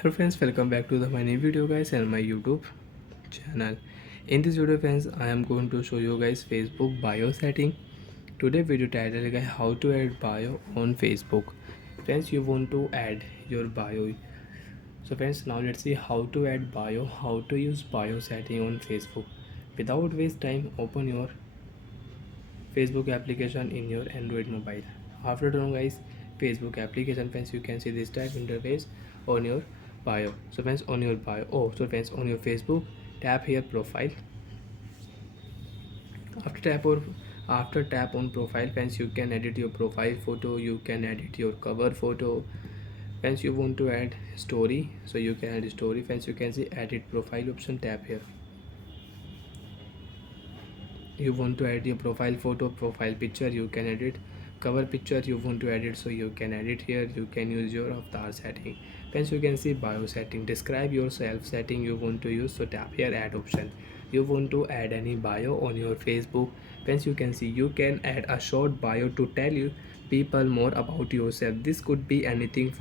Hello friends, welcome back to my new video guys and my YouTube channel. In this video friends, I am going to show you guys Facebook bio setting. Today video title is how to add bio on Facebook. Friends, you want to add your bio. So friends, now let's see how to add bio, how to use bio setting on Facebook. Without waste time, open your Facebook application in your Android mobile. After download guys Facebook application, friends, you can see this type interface on your bio. So friends, on your bio, so friends, on your Facebook, tap here profile. After tap or after tap on profile, friends, you can edit your profile photo, you can edit your cover photo. Friends, you want to add story, so you can add story. Friends, you can see edit profile option, tap here. You want to add your profile photo, profile picture, you can edit. Cover picture you want to edit, so you can edit here. You can use your avatar setting. Friends, you can see bio setting, describe yourself setting you want to use, so tap here add option. You want to add any bio on your Facebook. Friends, you can see you can add a short bio to tell you people more about yourself. This could be anything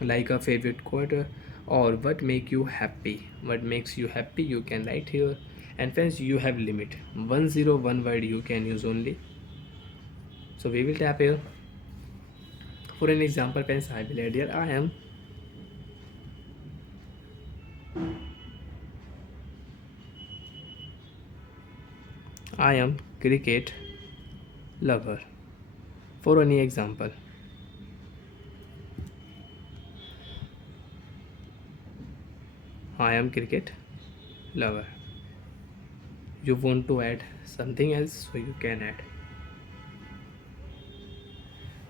like a favorite quote or what makes you happy, you can write here. And friends, you have limit 101 word you can use only, so we will tap here. For an example friends, I will add here I am cricket lover. For any example, I am cricket lover. You want to add something else, so you can add.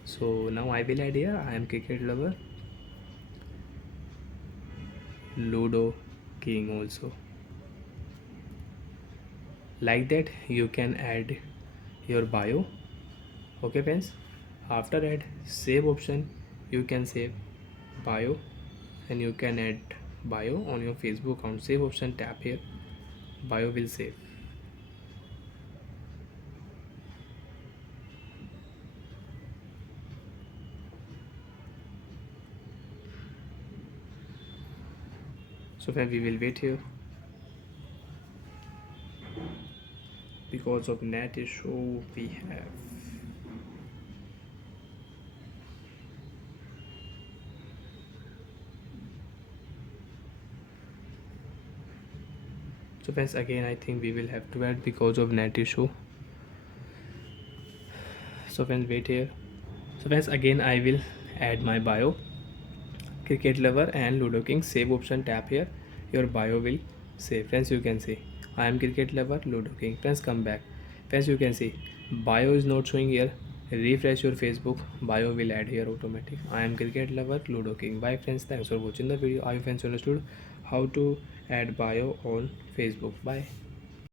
So now I will add here I am cricket lover Ludo king also. Like that you can add your bio. Okay friends, after add save option, you can save bio and you can add bio on your Facebook account. Save option, tap here, bio will save. So friends, we will wait here because of net issue we have. So friends, again I think we will have to add because of net issue. So friends, wait here. So friends, again I will add my bio, cricket lover and Ludo king. Save option, tap here, your bio will save. Friends, you can see I am cricket lover Ludo king. Friends, come back. Friends, you can see bio is not showing here. Refresh your Facebook, bio will add here automatic. I am cricket lover Ludo king. Bye friends, thanks for watching the video. I hope friends understood how to add bio on Facebook. Bye.